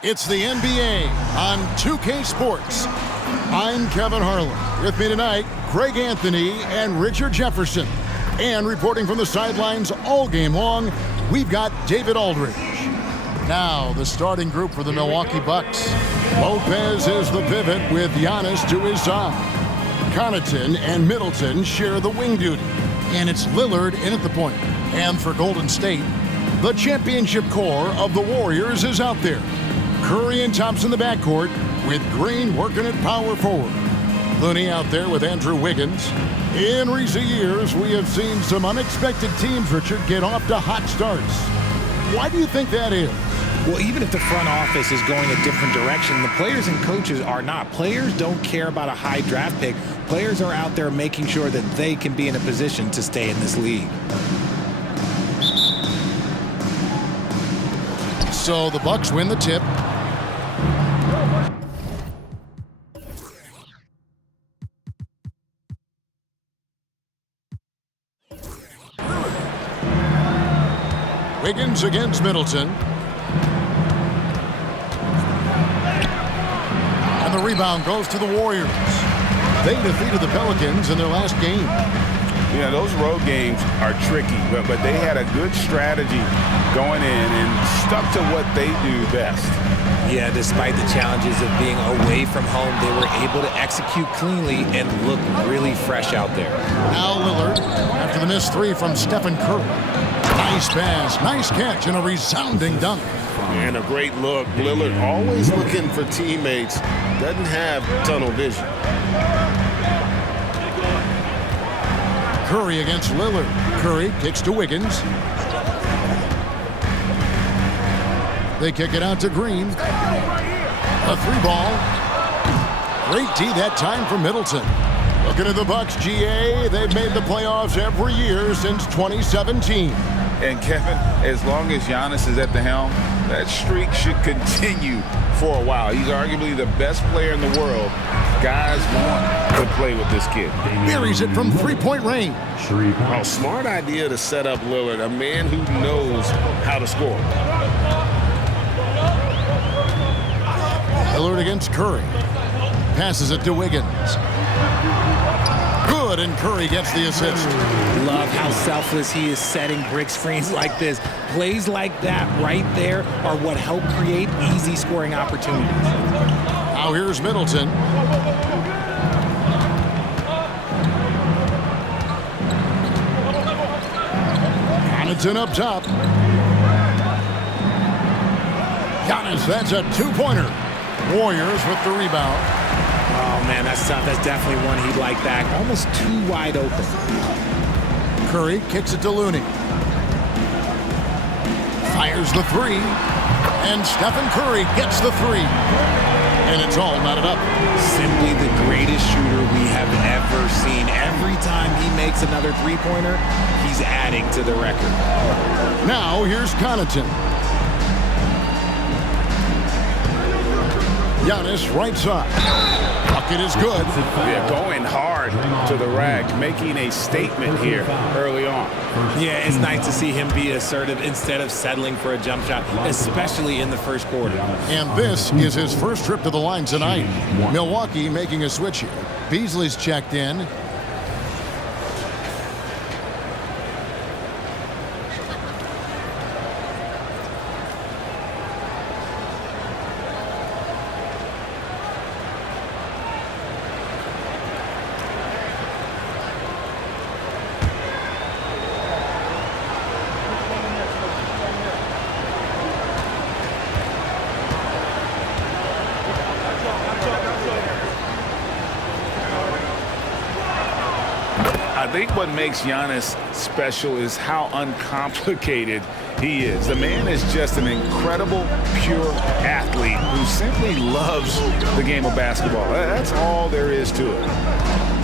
It's the NBA on 2K Sports. I'm Kevin Harlan. With me tonight, Greg Anthony and Richard Jefferson. And reporting from the sidelines all game long, we've got David Aldridge. Now, the starting group for the Milwaukee Bucks. Lopez is the pivot with Giannis to his side. Connaughton and Middleton share the wing duty. And it's Lillard in at the point. And for Golden State, the championship core of the Warriors is out there. Curry and Thompson in the backcourt, with Green working at power forward. Looney out there with Andrew Wiggins. In recent years, we have seen some unexpected teams, Richard, get off to hot starts. Why do you think that is? Well, even if the front office is going a different direction, the players and coaches are not. Players don't care about a high draft pick. Players are out there making sure that they can be in a position to stay in this league. So the Bucks win the tip. Wiggins against Middleton. And the rebound goes to the Warriors. They defeated the Pelicans in their last game. Yeah, those road games are tricky, but they had a good strategy going in and stuck to what they do best. Yeah, despite the challenges of being away from home, they were able to execute cleanly and look really fresh out there. Now Lillard, after the missed three from Stephen Curry. Nice pass, nice catch, and a resounding dunk. And a great look. Lillard always looking for teammates. Doesn't have tunnel vision. Curry against Lillard. Curry kicks to Wiggins. They kick it out to Green. A three ball. Great D that time for Middleton. Looking at the Bucks, GA, they've made the playoffs every year since 2017. And Kevin, as long as Giannis is at the helm, that streak should continue for a while. He's arguably the best player in the world. Guys want to play with this kid. Buries it from three-point range. Oh, smart idea to set up Lillard, a man who knows how to score. Lillard against Curry. Passes it to Wiggins. Good, and Curry gets the assist. Love how selfless he is setting brick screens like this. Plays like that right there are what help create easy scoring opportunities. Now here's Middleton. Connaughton up top. Giannis, that's a two-pointer. Warriors with the rebound. Oh, man, that's tough. That's definitely one he'd like back. Almost too wide open. Curry kicks it to Looney. Fires the three. And Stephen Curry gets the three. And it's all knotted up. Simply the greatest shooter we have ever seen. Every time he makes another three-pointer, he's adding to the record. Now here's Connaughton. Giannis right side. Bucket is good. Yeah, going hard to the rack, making a statement here early on. Yeah, it's nice to see him be assertive instead of settling for a jump shot, especially in the first quarter. And this is his first trip to the line tonight. Milwaukee making a switch here. Beasley's checked in. I think what makes Giannis special is how uncomplicated he is. The man is just an incredible, pure athlete who simply loves the game of basketball. That's all there is to it.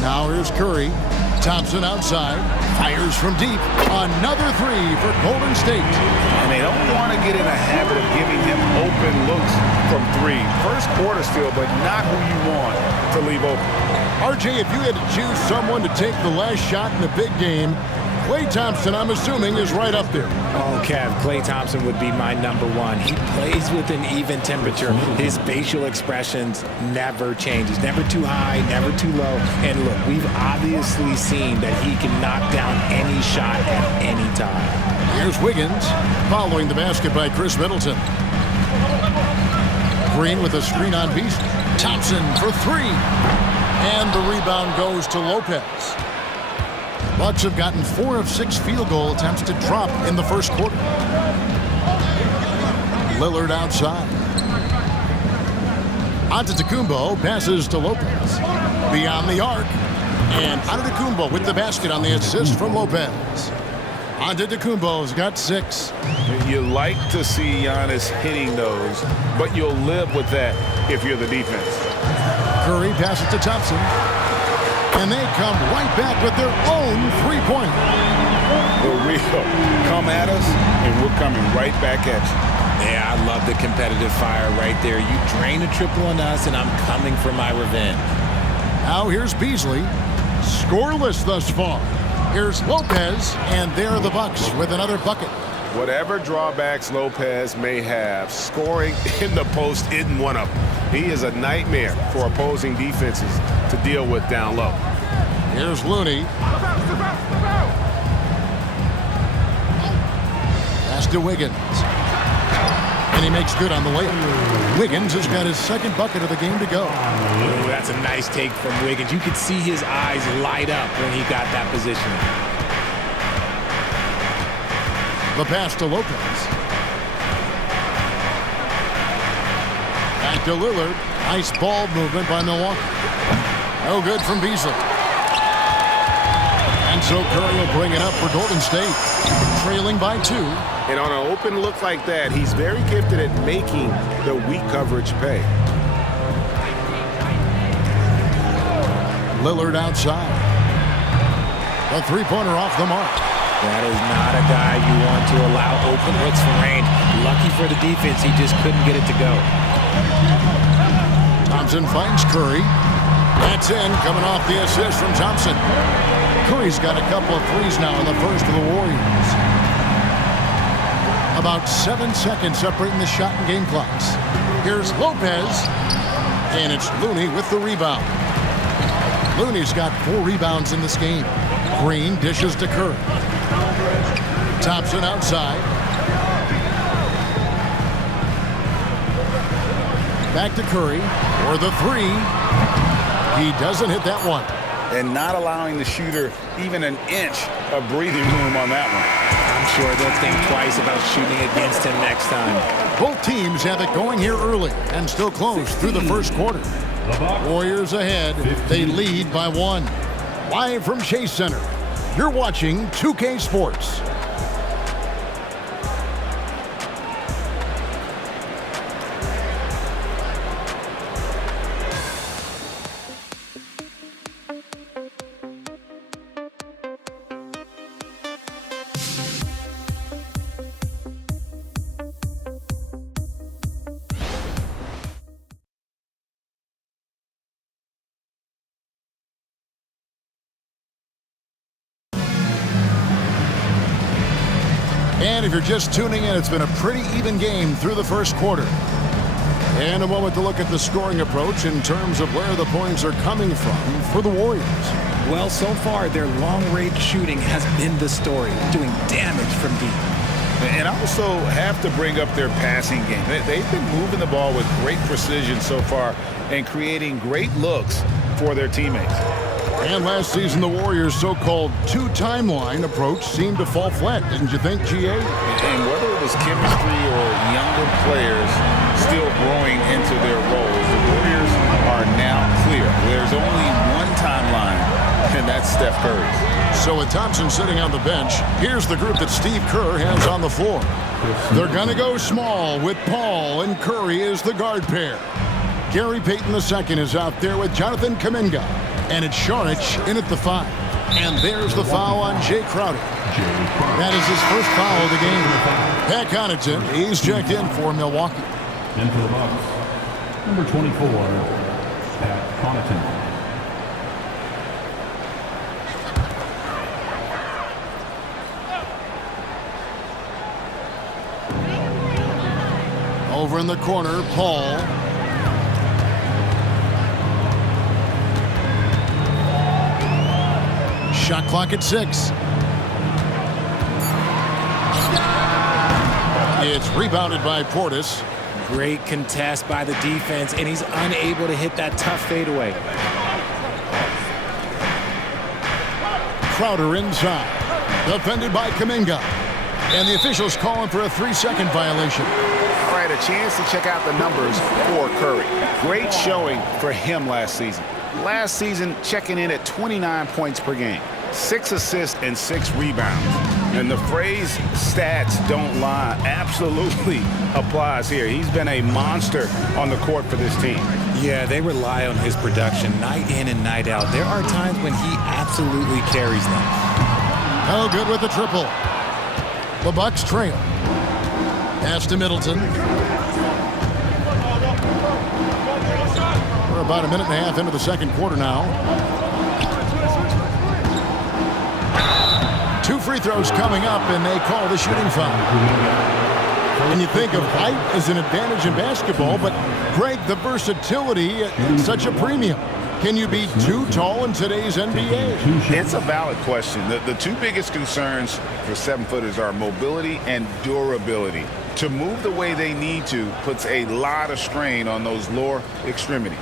Now here's Curry. Thompson outside. Fires from deep. Another three for Golden State. And they don't want to get in a habit of giving him open looks from three. First quarter still, but not who you want to leave open. RJ, if you had to choose someone to take the last shot in the big game, Klay Thompson, I'm assuming, is right up there. Oh, Kev, Klay Thompson would be my number one. He plays with an even temperature. His facial expressions never change. He's never too high, never too low. And look, we've obviously seen that he can knock down any shot at any time. Here's Wiggins following the basket by Chris Middleton. Green with a screen on Beasley. Thompson for three. And the rebound goes to Lopez. Bucks have gotten 4 of 6 field goal attempts to drop in the first quarter. Lillard outside. Antetokounmpo passes to Lopez. Beyond the arc. And Antetokounmpo with the basket on the assist from Lopez. Antetokounmpo's got 6. You like to see Giannis hitting those, but you'll live with that if you're the defense. Curry passes to Thompson. And they come right back with their own three-pointer. For real. Come at us, and we're coming right back at you. Yeah, I love the competitive fire right there. You drain a triple on us, and I'm coming for my revenge. Now here's Beasley. Scoreless thus far. Here's Lopez, and there are the Bucks with another bucket. Whatever drawbacks Lopez may have, scoring in the post isn't one of them. He is a nightmare for opposing defenses to deal with down low. Here's Looney. Pass to Wiggins. And he makes good on the layup. Wiggins has got his second bucket of the game to go. Ooh, that's a nice take from Wiggins. You could see his eyes light up when he got that position. The pass to Lopez. Back to Lillard. Nice ball movement by Milwaukee. No good from Beasley. And so Curry will bring it up for Golden State. Trailing by 2. And on an open look like that, he's very gifted at making the weak coverage pay. Lillard outside. The three-pointer off the mark. That is not a guy you want to allow open looks from range. Lucky for the defense, he just couldn't get it to go. Thompson finds Curry. That's in, coming off the assist from Thompson. Curry's got a couple of threes now in the first of the Warriors. About 7 seconds separating the shot and game clocks. Here's Lopez. And it's Looney with the rebound. Looney's got 4 rebounds in this game. Green dishes to Curry. Thompson outside. Back to Curry for the 3. He doesn't hit that one. And not allowing the shooter even an inch of breathing room on that one. I'm sure they'll think twice about shooting against him next time. Both teams have it going here early and still close through the first quarter. Warriors ahead. They lead by 1. Live from Chase Center, you're watching 2K Sports. And if you're just tuning in, it's been a pretty even game through the first quarter. And a moment to look at the scoring approach in terms of where the points are coming from for the Warriors. Well, so far, their long-range shooting has been the story, doing damage from deep. And also have to bring up their passing game. They've been moving the ball with great precision so far and creating great looks for their teammates. And last season, the Warriors' so-called 2-timeline approach seemed to fall flat, didn't you think, G.A.? And whether it was chemistry or younger players still growing into their roles, the Warriors are now clear. There's only one timeline, and that's Steph Curry's. So with Thompson sitting on the bench, here's the group that Steve Kerr has on the floor. They're going to go small with Paul and Curry as the guard pair. Gary Payton II is out there with Jonathan Kuminga. And it's Saric in at the 5. And there's the foul on Jay Crowder. That is his first foul of the game. Pat Connaughton, he's checked in for Milwaukee. And for the Bucks, number 24, Pat Connaughton. Over in the corner, Paul. Shot clock at 6. It's rebounded by Portis. Great contest by the defense, and he's unable to hit that tough fadeaway. Crowder inside. Defended by Kuminga. And the officials calling for a 3-second violation. All right, a chance to check out the numbers for Curry. Great showing for him last season. Last season, checking in at 29 points per game, 6 assists and 6 rebounds. And the phrase stats don't lie absolutely applies here. He's been a monster on the court for this team. Yeah, they rely on his production night in and night out. There are times when he absolutely carries them. No good with the triple. The Bucks trail. Pass to Middleton. We're about a minute and a half into the second quarter now. 2 free throws coming up, and they call the shooting foul. And you think of height as an advantage in basketball, but Greg, the versatility at such a premium. Can you be too tall in today's NBA? It's a valid question. The 2 biggest concerns for 7-footers are mobility and durability. To move the way they need to puts a lot of strain on those lower extremities.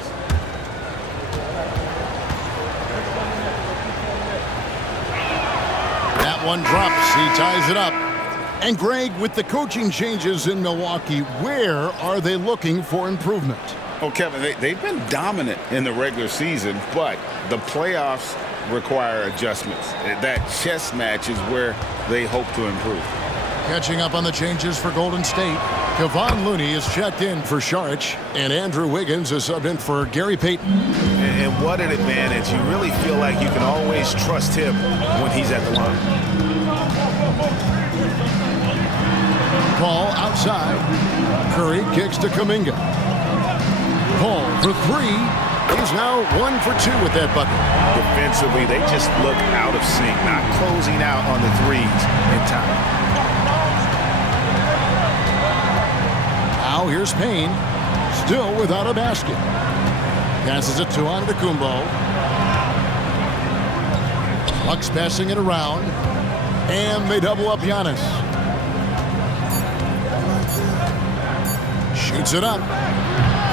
That one drops. He ties it up. And Greg, with the coaching changes in Milwaukee, where are they looking for improvement? Oh, Kevin, they've been dominant in the regular season, but the playoffs require adjustments. That chess match is where they hope to improve. Catching up on the changes for Golden State, Kevon Looney is checked in for Saric, and Andrew Wiggins is subbed in for Gary Payton. And what an advantage. You really feel like you can always trust him when he's at the line. Paul outside. Curry kicks to Kuminga. Paul for 3. He's now 1 for 2 with that bucket. Defensively, they just look out of sync, not closing out on the threes in time. Now here's Payne, still without a basket. Passes it to Antetokounmpo. Bucks passing it around, and they double up Giannis. Shoots it up.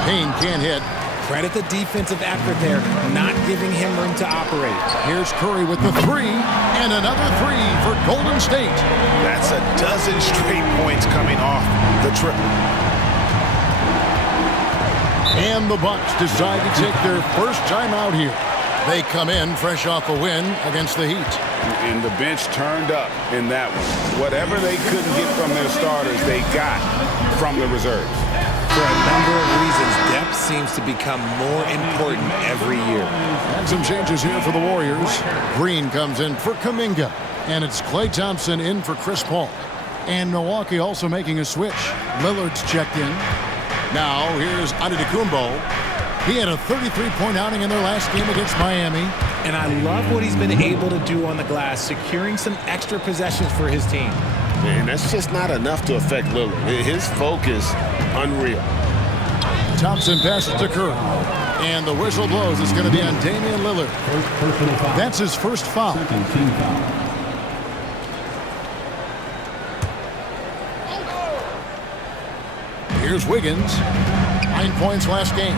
Payne can't hit. Credit the defensive effort there, not giving him room to operate. Here's Curry with the 3, and another 3 for Golden State. That's a dozen straight points coming off the triple. And the Bucks decide to take their first time out here. They come in fresh off a win against the Heat. And the bench turned up in that one. Whatever they couldn't get from their starters, they got from the reserves. For a number of reasons, depth seems to become more important every year. And some changes here for the Warriors. Green comes in for Kuminga. And it's Klay Thompson in for Chris Paul. And Milwaukee also making a switch. Lillard's checked in. Now here's Antetokounmpo. He had a 33-point outing in their last game against Miami. And I love what he's been able to do on the glass, securing some extra possessions for his team. And that's just not enough to affect Lillard. His focus, unreal. Thompson passes to Curry. And the whistle blows. It's going to be on Damian Lillard. That's his first foul. Team foul. Here's Wiggins. 9 points last game.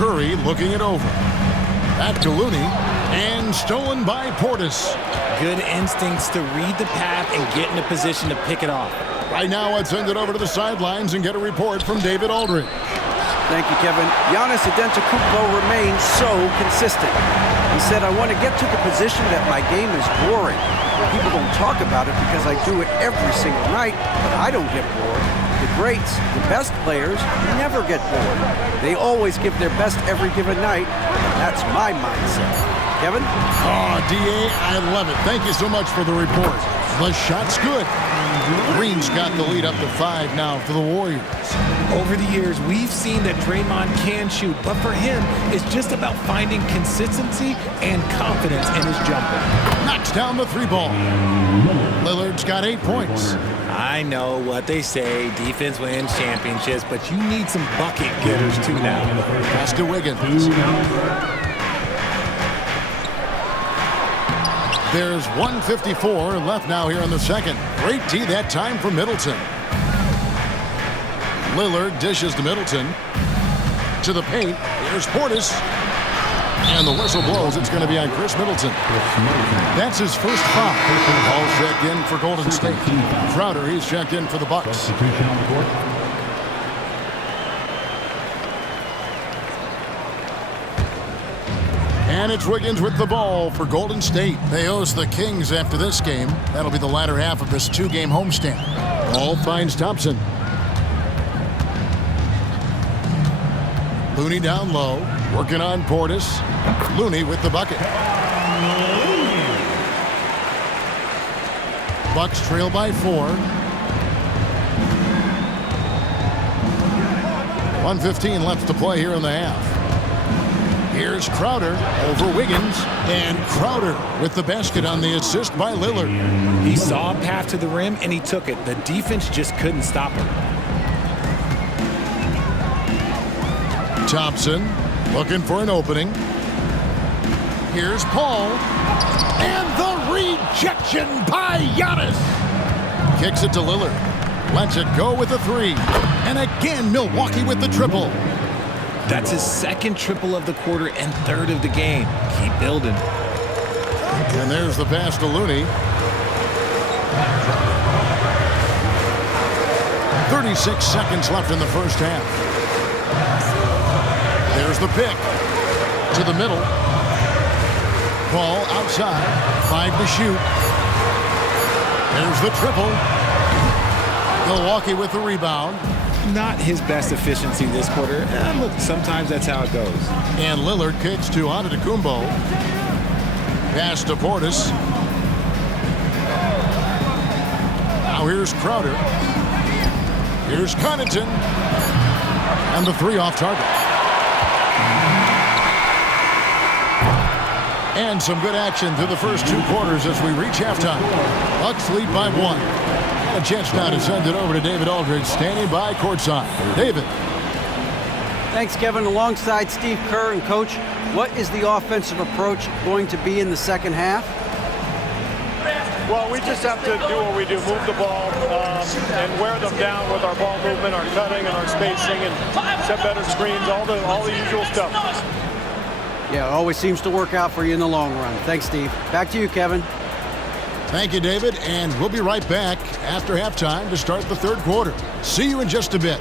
Curry looking it over. Back to Looney. And stolen by Portis. Good instincts to read the path and get in a position to pick it off. Right now, I'd send it over to the sidelines and get a report from David Aldridge. Thank you, Kevin. Giannis Antetokounmpo remains so consistent. He said, I want to get to the position that my game is boring. People don't talk about it because I do it every single night, but I don't get bored. The greats, the best players, never get bored. They always give their best every given night, and that's my mindset. Kevin? Oh, D.A., I love it. Thank you so much for the report. The shot's good. Green's got the lead up to 5 now for the Warriors. Over the years, we've seen that Draymond can shoot, but for him, it's just about finding consistency and confidence in his jumper. Knocks down the 3 ball. Lillard's got 8 points. I know what they say, defense wins championships, but you need some bucket getters too now. Pass to Wiggins. There's 1:54 left now here in the second. Great D that time from Middleton. Lillard dishes to Middleton. To the paint. Here's Portis. And the whistle blows. It's going to be on Chris Middleton. That's his first foul. All checked in for Golden State. Crowder, he's checked in for the Bucks. Substitution on the court. And it's Wiggins with the ball for Golden State. They host the Kings after this game. That'll be the latter half of this 2-game homestand. Ball finds Thompson. Looney down low, working on Portis. Looney with the bucket. Bucks trail by 4. 1:15 left to play here in the half. Here's Crowder over Wiggins. And Crowder with the basket on the assist by Lillard. He saw a path to the rim, and he took it. The defense just couldn't stop him. Thompson looking for an opening. Here's Paul. And the rejection by Giannis. Kicks it to Lillard. Lets it go with a 3. And again, Milwaukee with the triple. That's his second triple of the quarter and third of the game. Keep building. And there's the pass to Looney. 36 seconds left in the first half. There's the pick. To the middle. Ball outside. 5 to shoot. There's the triple. Milwaukee with the rebound. Not his best efficiency this quarter. Look, sometimes that's how it goes. And Lillard kicks to Antetokounmpo. Pass to Portis. Now here's Crowder. Here's Connaughton. And the 3 off target. And some good action through the first 2 quarters as we reach halftime. Bucks lead by 1. A chance now to send it over to David Aldridge, standing by courtside. David. Thanks, Kevin. Alongside Steve Kerr and Coach, what is the offensive approach going to be in the second half? Well, we just have to do what we do, move the ball and wear them down with our ball movement, our cutting, and our spacing, and set better screens, all the usual stuff. Yeah, it always seems to work out for you in the long run. Thanks, Steve. Back to you, Kevin. Thank you, David, and we'll be right back after halftime to start the third quarter. See you in just a bit.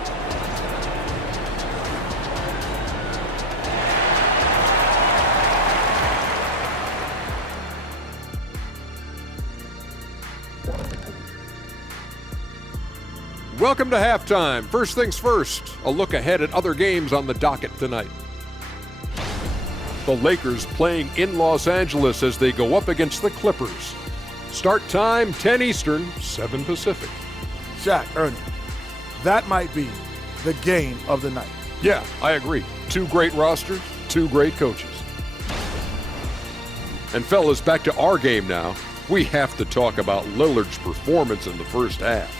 Welcome to halftime. First things first, a look ahead at other games on the docket tonight. The Lakers playing in Los Angeles as they go up against the Clippers. Start time, 10 Eastern, 7 Pacific. Shaq, Ernie, that might be the game of the night. Yeah, I agree. 2 great rosters, 2 great coaches. And fellas, back to our game now. We have to talk about Lillard's performance in the first half.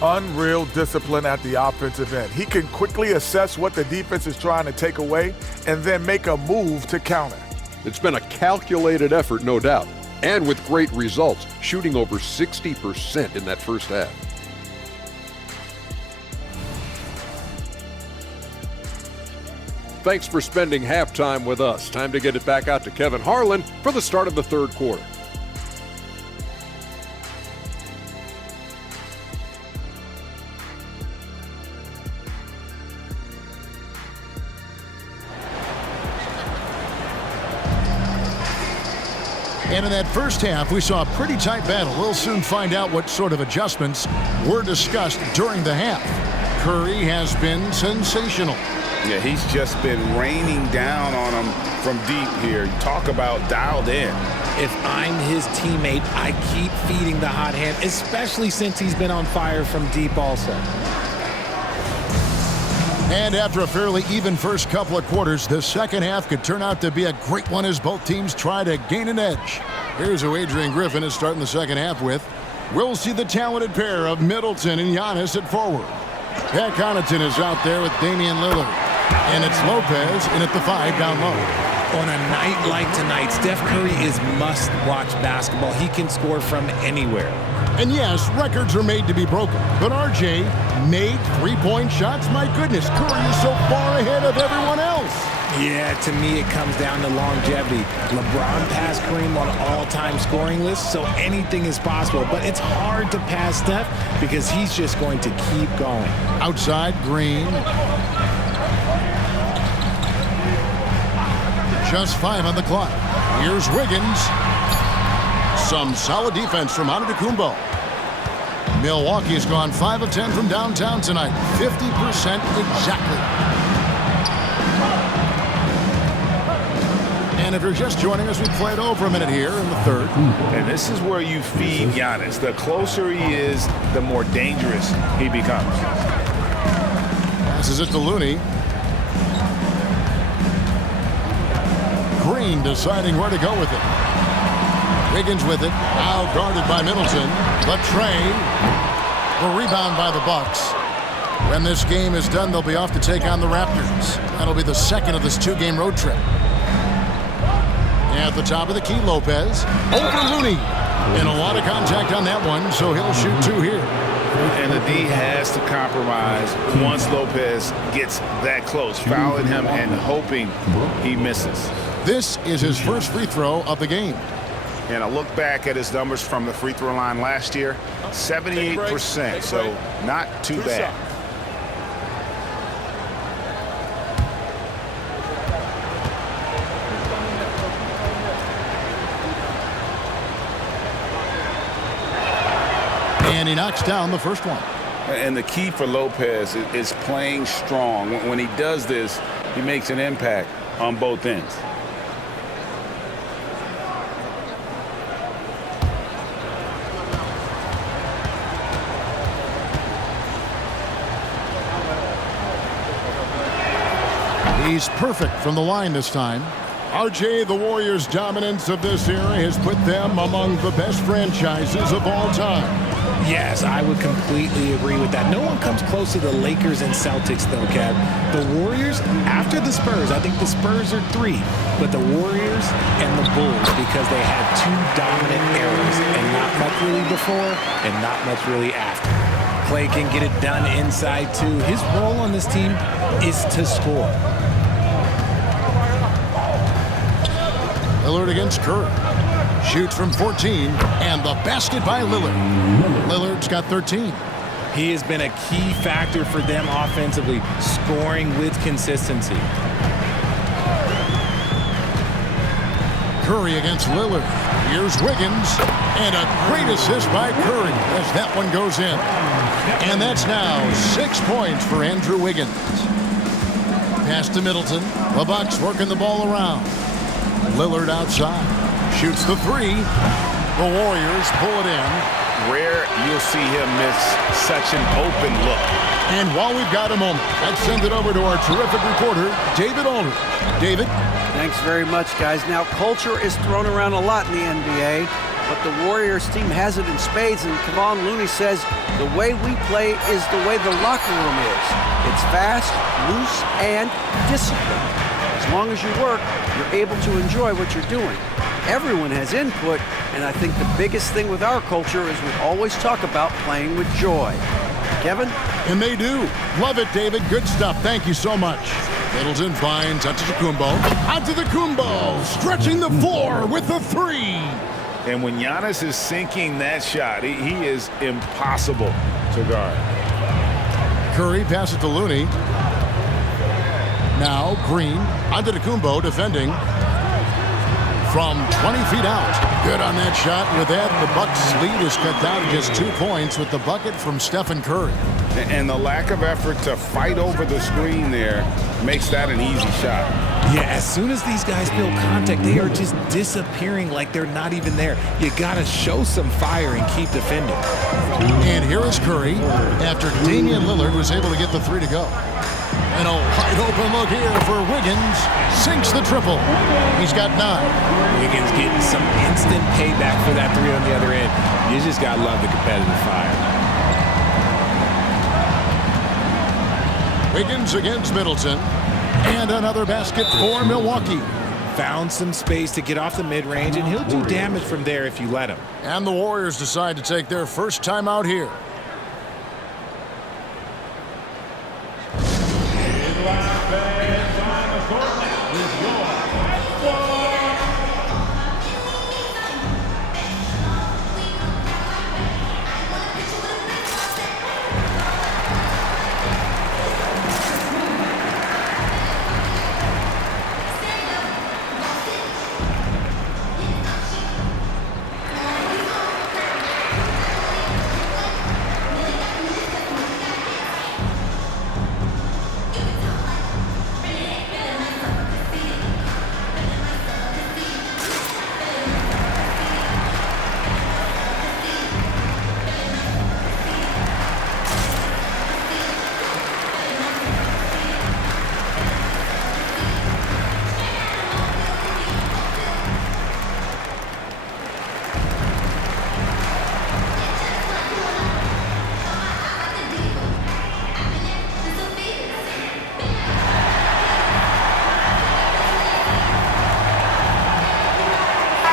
Unreal discipline at the offensive end. He can quickly assess what the defense is trying to take away and then make a move to counter. It's been a calculated effort, no doubt, and with great results, shooting over 60% in that first half. Thanks for spending halftime with us. Time to get it back out to Kevin Harlan for the start of the third quarter. And in that first half, we saw a pretty tight battle. We'll soon find out what sort of adjustments were discussed during the half. Curry has been sensational. Yeah, he's just been raining down on him from deep here. Talk about dialed in. If I'm his teammate, I keep feeding the hot hand, especially since he's been on fire from deep also. And after a fairly even first couple of quarters, the second half could turn out to be a great one as both teams try to gain an edge. Here's who Adrian Griffin is starting the second half with. We'll see the talented pair of Middleton and Giannis at forward. Pat Connaughton is out there with Damian Lillard. And it's Lopez in at the 5 down low. On a night like tonight, Steph Curry is must-watch basketball. He can score from anywhere. And yes, records are made to be broken. But RJ made three-point shots. My goodness, Curry is so far ahead of everyone else. Yeah, to me, it comes down to longevity. LeBron passed Kareem on all-time scoring lists, so anything is possible. But it's hard to pass Steph because he's just going to keep going. Outside, Green. Just 5 on the clock. Here's Wiggins. Some solid defense from Antetokounmpo. Milwaukee's gone 5 of 10 from downtown tonight. 50% exactly. And if you're just joining us, we played over a minute here in the third. And this is where you feed Giannis. The closer he is, the more dangerous he becomes. Passes it to Looney. Green deciding where to go with it. Wiggins with it. Now guarded by Middleton. The Trey. A rebound by the Bucks. When this game is done, they'll be off to take on the Raptors. That'll be the second of this 2-game road trip. At the top of the key, Lopez. Over Looney. And a lot of contact on that one, so he'll shoot 2 here. And the D has to compromise once Lopez gets that close, fouling him and hoping he misses. This is his first free throw of the game. And I look back at his numbers from the free throw line last year, 78%, so not too bad. And he knocks down the first one. And the key for Lopez is playing strong. When he does this, he makes an impact on both ends. He's perfect from the line this time. RJ, the Warriors' dominance of this era has put them among the best franchises of all time. Yes, I would completely agree with that. No one comes close to the Lakers and Celtics, though, Kev. The Warriors, after the Spurs, I think the Spurs are 3, but the Warriors and the Bulls, because they had 2 dominant eras, and not much really before and not much really after. Clay can get it done inside, too. His role on this team is to score. Lillard against Curry. Shoots from 14, and the basket by Lillard. Lillard's got 13. He has been a key factor for them offensively, scoring with consistency. Curry against Lillard. Here's Wiggins, and a great assist by Curry as that one goes in. And that's now 6 points for Andrew Wiggins. Pass to Middleton. The Bucks working the ball around. Lillard outside. Shoots the 3. The Warriors pull it in. Rare you'll see him miss such an open look. And while we've got a moment, let's send it over to our terrific reporter, David Aldridge. David? Thanks very much, guys. Now, culture is thrown around a lot in the NBA, but the Warriors team has it in spades, and Kevon Looney says the way we play is the way the locker room is. It's fast, loose, and disciplined. As long as you work, you're able to enjoy what you're doing. Everyone has input, and I think the biggest thing with our culture is we always talk about playing with joy. Kevin? And they do. Love it, David. Good stuff. Thank you so much. Middleton finds Antetokounmpo. Antetokounmpo stretching the floor with the 3. And when Giannis is sinking that shot, he is impossible to guard. Curry passes to Looney. Now Green. Antetokounmpo defending from 20 feet out. Good on that shot. With that, the Bucks' lead is cut down to just 2 points with the bucket from Stephen Curry. And the lack of effort to fight over the screen there makes that an easy shot. Yeah, as soon as these guys feel contact, they are just disappearing like they're not even there. You got to show some fire and keep defending. And here is Curry after Damian Lillard was able to get the 3 to go. And a wide open look here for Wiggins. Sinks the triple. He's got 9. Wiggins getting some instant payback for that 3 on the other end. You just got to love the competitive fire. Wiggins against Middleton. And another basket for Milwaukee. Found some space to get off the mid-range, and he'll do damage from there if you let him. And the Warriors decide to take their first time out here.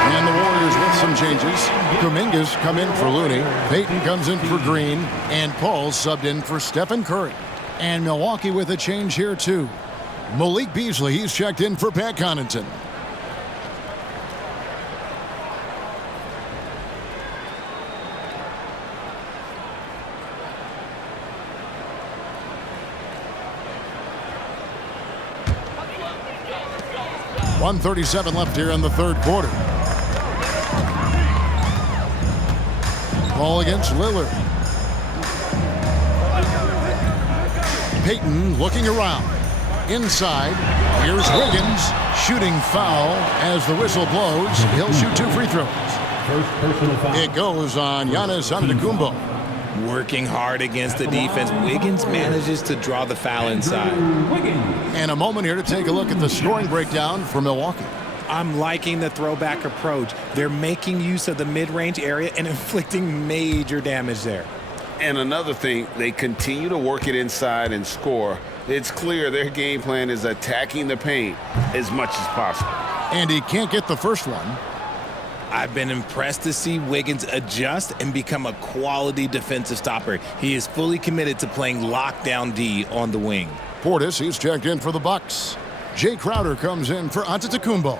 And the Warriors with some changes. Kuminga's come in for Looney. Payton comes in for Green. And Paul's subbed in for Stephen Curry. And Milwaukee with a change here too. Malik Beasley, he's checked in for Pat Connaughton. .137 left here in the third quarter. Ball against Lillard. Payton looking around. Inside. Here's Wiggins. Shooting foul as the whistle blows. He'll shoot 2 free throws. First personal foul. It goes on Giannis Antetokounmpo. Working hard against the defense. Wiggins manages to draw the foul inside. And a moment here to take a look at the scoring breakdown for Milwaukee. I'm liking the throwback approach. They're making use of the mid-range area and inflicting major damage there. And another thing, they continue to work it inside and score. It's clear their game plan is attacking the paint as much as possible. And he can't get the first one. I've been impressed to see Wiggins adjust and become a quality defensive stopper. He is fully committed to playing lockdown D on the wing. Portis, he's checked in for the Bucks. Jay Crowder comes in for Antetokounmpo.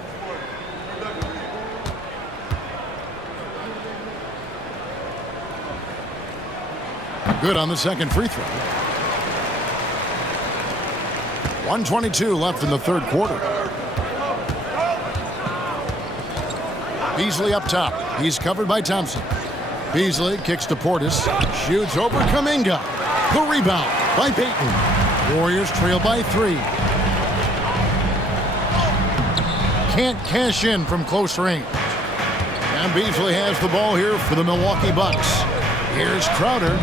Good on the second free throw. 1:22 left in the third quarter. Beasley up top. He's covered by Thompson. Beasley kicks to Portis. Shoots over Kuminga. The rebound by Payton. Warriors trail by 3. Can't cash in from close range. And Beasley has the ball here for the Milwaukee Bucks. Here's Crowder.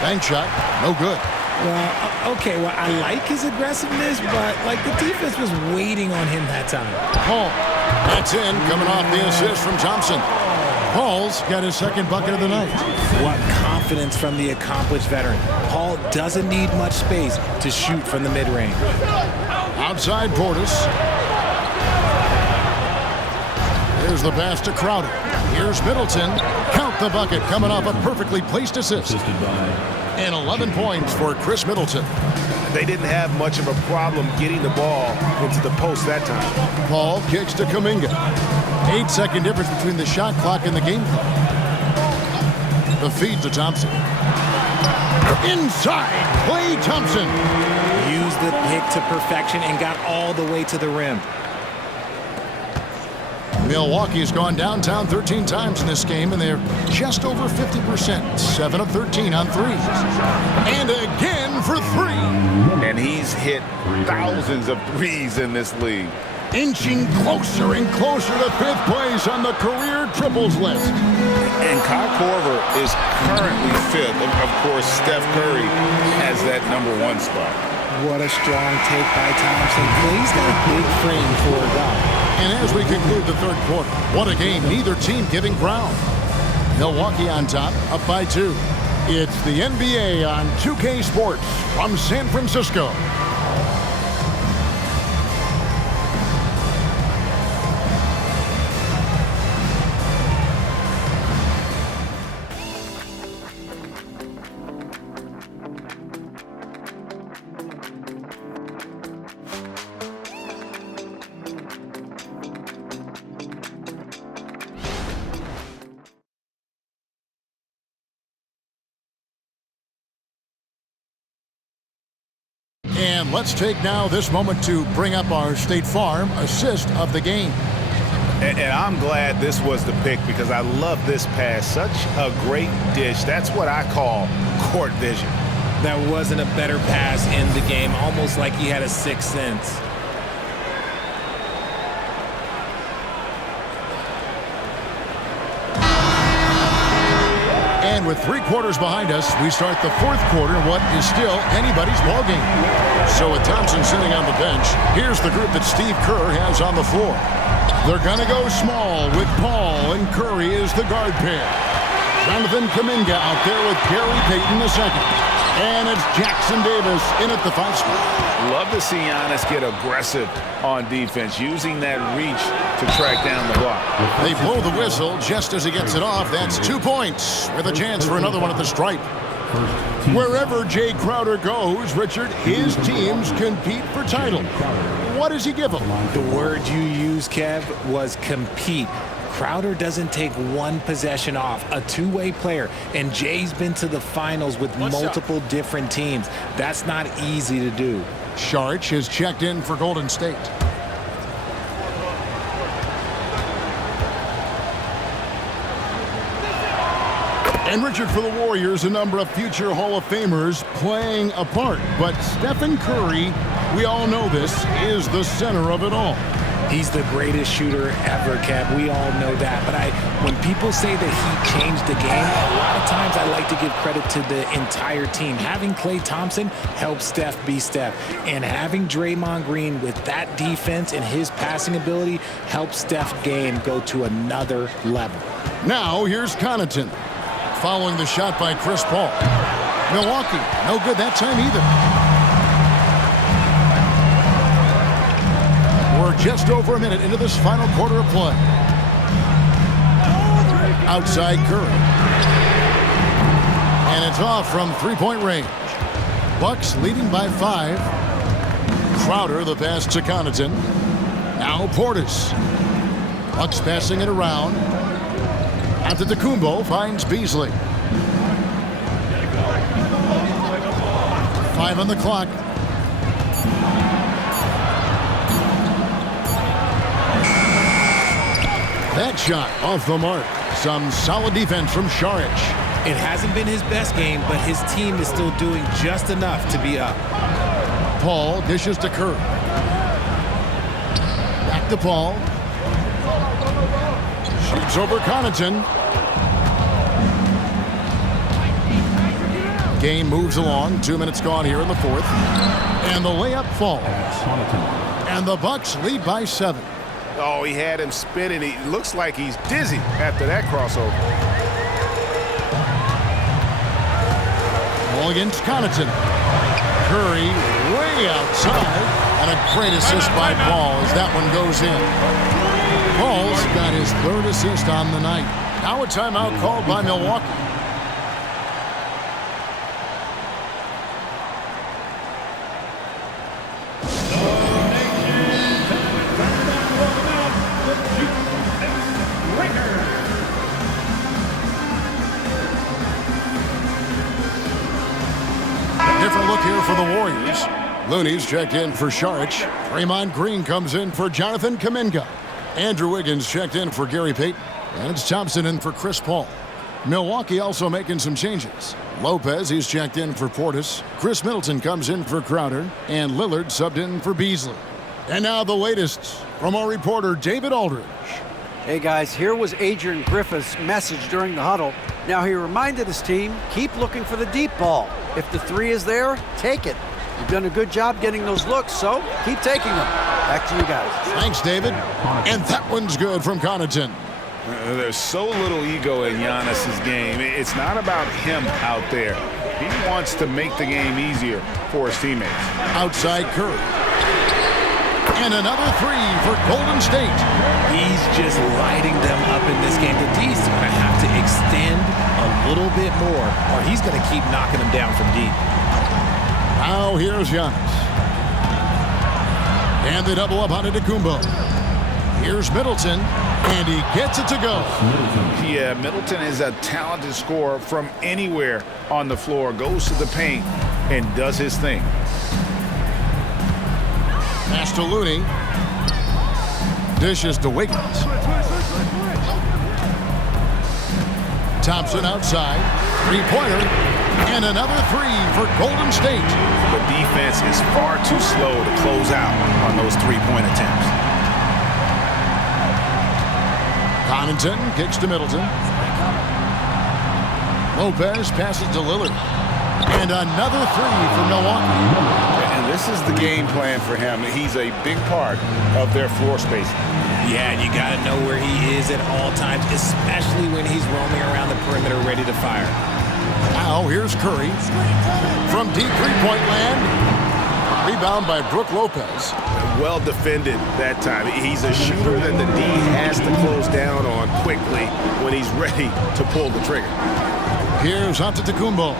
Bank shot. No good. Well, okay, well, I like his aggressiveness, but, like, the defense was waiting on him that time. Paul. That's in, coming off the assist from Thompson. Paul's got his second bucket of the night. What confidence from the accomplished veteran. Paul doesn't need much space to shoot from the mid-range. Outside Portis. Here's the pass to Crowder. Here's Middleton. Count the bucket, coming off a perfectly placed assist. And 11 points for Chris Middleton. They didn't have much of a problem getting the ball into the post that time. Paul kicks to Kuminga. 8-second difference between the shot clock and the game clock. The feed to Thompson. Inside, Klay Thompson. Used the pick to perfection and got all the way to the rim. Milwaukee's gone downtown 13 times in this game, and they're just over 50%. 7 of 13 on threes. And again for 3. And he's hit thousands of threes in this league. Inching closer and closer to 5th place on the career triples list. And Kyle Korver is currently 5th. Of course, Steph Curry has that #1 spot. What a strong take by Thompson. He's got a big frame for a guy. And as we conclude the third quarter, what a game, neither team giving ground. Milwaukee on top, up by 2. It's the NBA on 2K Sports from San Francisco. And let's take now this moment to bring up our State Farm assist of the game. And I'm glad this was the pick because I love this pass. Such a great dish. That's what I call court vision. There wasn't a better pass in the game, almost like he had a sixth sense. And with 3 quarters behind us, we start the fourth quarter in what is still anybody's ballgame. So with Thompson sitting on the bench, here's the group that Steve Kerr has on the floor. They're going to go small with Paul and Curry as the guard pair. Jonathan Kuminga out there with Gary Payton II. And it's Jackson Davis in at the 5 spot. Love to see Giannis get aggressive on defense, using that reach to track down the block. They blow the whistle just as he gets it off. That's 2 points with a chance for another one at the stripe. Wherever Jay Crowder goes, Richard, his teams compete for title. What does he give them? The word you used, Kev, was compete. Crowder doesn't take one possession off, a two-way player, and Jay's been to the finals with multiple different teams. That's not easy to do. Saric has checked in for Golden State. And Richard, for the Warriors, a number of future Hall of Famers playing a part. But Stephen Curry, we all know this, is the center of it all. He's the greatest shooter ever, Kev. We all know that. But when people say that he changed the game, a lot of times I like to give credit to the entire team. Having Klay Thompson helped Steph be Steph. And having Draymond Green with that defense and his passing ability helped Steph's game go to another level. Now here's Connaughton following the shot by Chris Paul. Milwaukee, no good that time either. We're just over a minute into this final quarter of play. Outside Curry. And it's off from three-point range. Bucks leading by 5. Crowder the pass to Connaughton. Now Portis. Bucks passing it around. Antetokounmpo finds Beasley. 5 on the clock. That shot off the mark. Some solid defense from Saric. It hasn't been his best game, but his team is still doing just enough to be up. Paul dishes to Curry. Back to Paul. Shoots over Connaughton. Game moves along. 2 minutes gone here in the fourth. And the layup falls. And the Bucks lead by 7. Oh, he had him spinning. He looks like he's dizzy after that crossover. Ball against Connaughton. Curry way outside. And a great assist by Paul as that one goes in. Paul's got his 3rd assist on the night. Now a timeout called by Milwaukee. Different look here for the Warriors. Looney's checked in for Saric. Draymond Green comes in for Jonathan Kuminga. Andrew Wiggins checked in for Gary Payton. And it's Thompson in for Chris Paul. Milwaukee also making some changes. Lopez, he's checked in for Portis. Chris Middleton comes in for Crowder. And Lillard subbed in for Beasley. And now the latest from our reporter, David Aldridge. Hey guys, here was Adrian Griffith's message during the huddle. Now he reminded his team, keep looking for the deep ball. If the 3 is there, take it. You've done a good job getting those looks, so keep taking them. Back to you guys. Thanks, David. And that one's good from Connaughton. There's so little ego in Giannis's game. It's not about him out there. He wants to make the game easier for his teammates. Outside Curry. And another three for Golden State. He's just lighting them up in this game. The D's going to have to extend a little bit more, or he's going to keep knocking them down from deep. Now here's Giannis. And they double up on Antetokounmpo. Here's Middleton, and he gets it to go. Yeah, Middleton is a talented scorer from anywhere on the floor. Goes to the paint and does his thing. Pass to Looney. Dishes to Wiggins. Thompson outside. Three-pointer. And another three for Golden State. The defense is far too slow to close out on those three-point attempts. Connaughton kicks to Middleton. Lopez passes to Lillard. And another three for Milwaukee. And this is the game plan for him. He's a big part of their floor spacing. Yeah, and you got to know where he is at all times, especially when he's roaming around the perimeter ready to fire. Now here's Curry. From deep three-point land. Rebound by Brook Lopez. Well defended that time. He's a shooter that the D has to close down on quickly when he's ready to pull the trigger. Here's Antetokounmpo.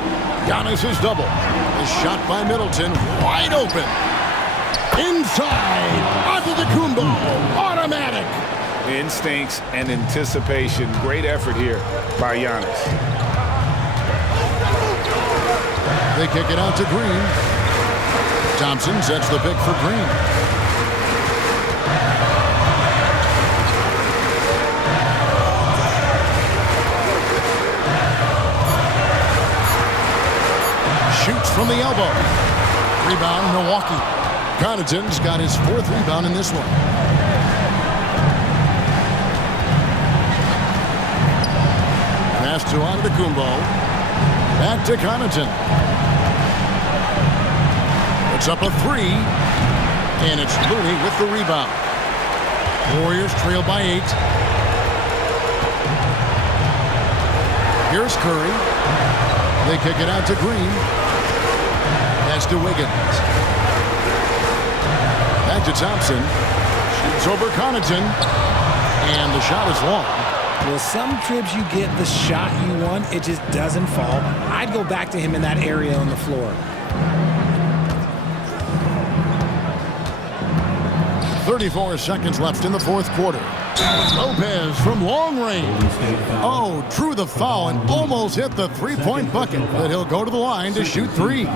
Giannis is double. A shot by Middleton. Wide open. Inside. Antetokounmpo. Automatic. Instincts and anticipation. Great effort here by Giannis. They kick it out to Green. Thompson sets the pick for Green. Shoots from the elbow. Rebound, Milwaukee. Connaughton's got his fourth rebound in this one. Pass to Antetokounmpo. Back to Connaughton. Puts up a three. And it's Looney with the rebound. Warriors trail by 8. Here's Curry. They kick it out to Green. Pass to Wiggins. Back to Thompson. Shoots over Connaughton. And the shot is long. Well, some trips you get the shot you want, it just doesn't fall. I'd go back to him in that area on the floor. 34 seconds left in the fourth quarter. Lopez from long range. Oh, drew the foul and almost hit the three-point bucket, but he'll go to the line to shoot three.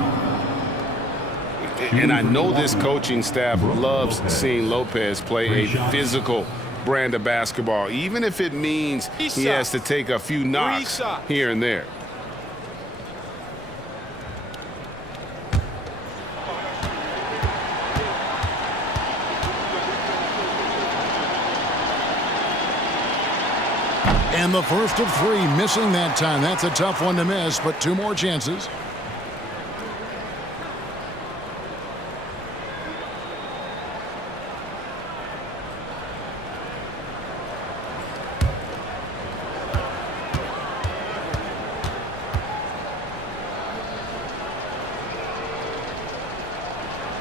And I know this coaching staff loves seeing Lopez play a physical brand of basketball, even if it means he has to take a few knocks here and there. And the first of three, missing that time. That's a tough one to miss, but two more chances.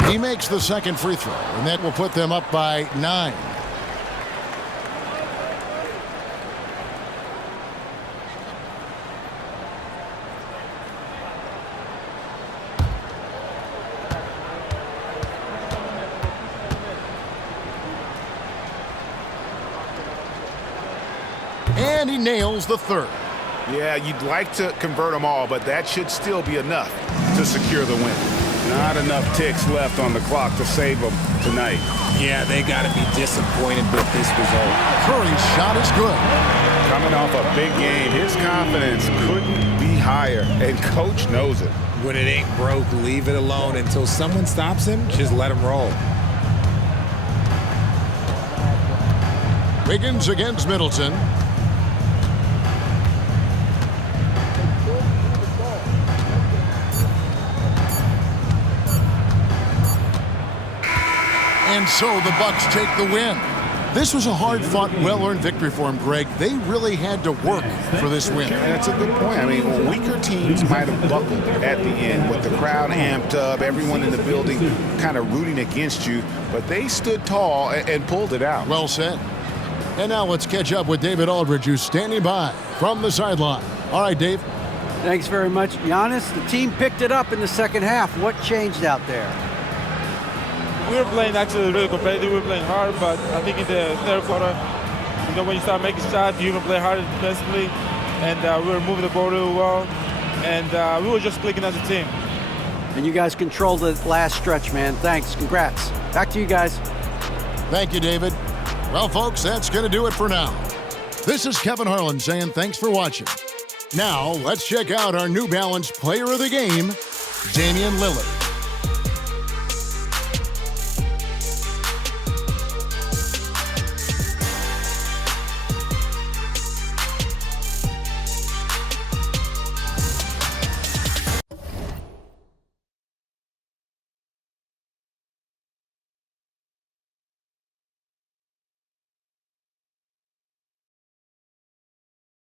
He makes the second free throw, and that will put them up by 9. And he nails the third. Yeah, you'd like to convert them all, but that should still be enough to secure the win. Not enough ticks left on the clock to save them tonight. Yeah, they got to be disappointed with this result. Curry's shot is good. Coming off a big game, his confidence couldn't be higher, and coach knows it. When it ain't broke, leave it alone. Until someone stops him, just let him roll. Wiggins against Middleton. And so the Bucks take the win. This was a hard-fought, well-earned victory for them, Greg. They really had to work for this win. That's a good point. I mean, weaker teams might have buckled at the end with the crowd amped up, everyone in the building kind of rooting against you, but they stood tall and pulled it out. Well said. And now let's catch up with David Aldridge, who's standing by from the sideline. All right, Dave. Thanks very much, Giannis. The team picked it up in the second half. What changed out there? We were playing actually really competitive. We were playing hard, but I think in the third quarter, when you start making shots, you even play harder defensively, and we were moving the ball really well, and we were just clicking as a team. And you guys controlled the last stretch, man. Thanks. Congrats. Back to you guys. Thank you, David. Well, folks, that's going to do it for now. This is Kevin Harlan saying thanks for watching. Now, let's check out our New Balance Player of the Game, Damian Lillard.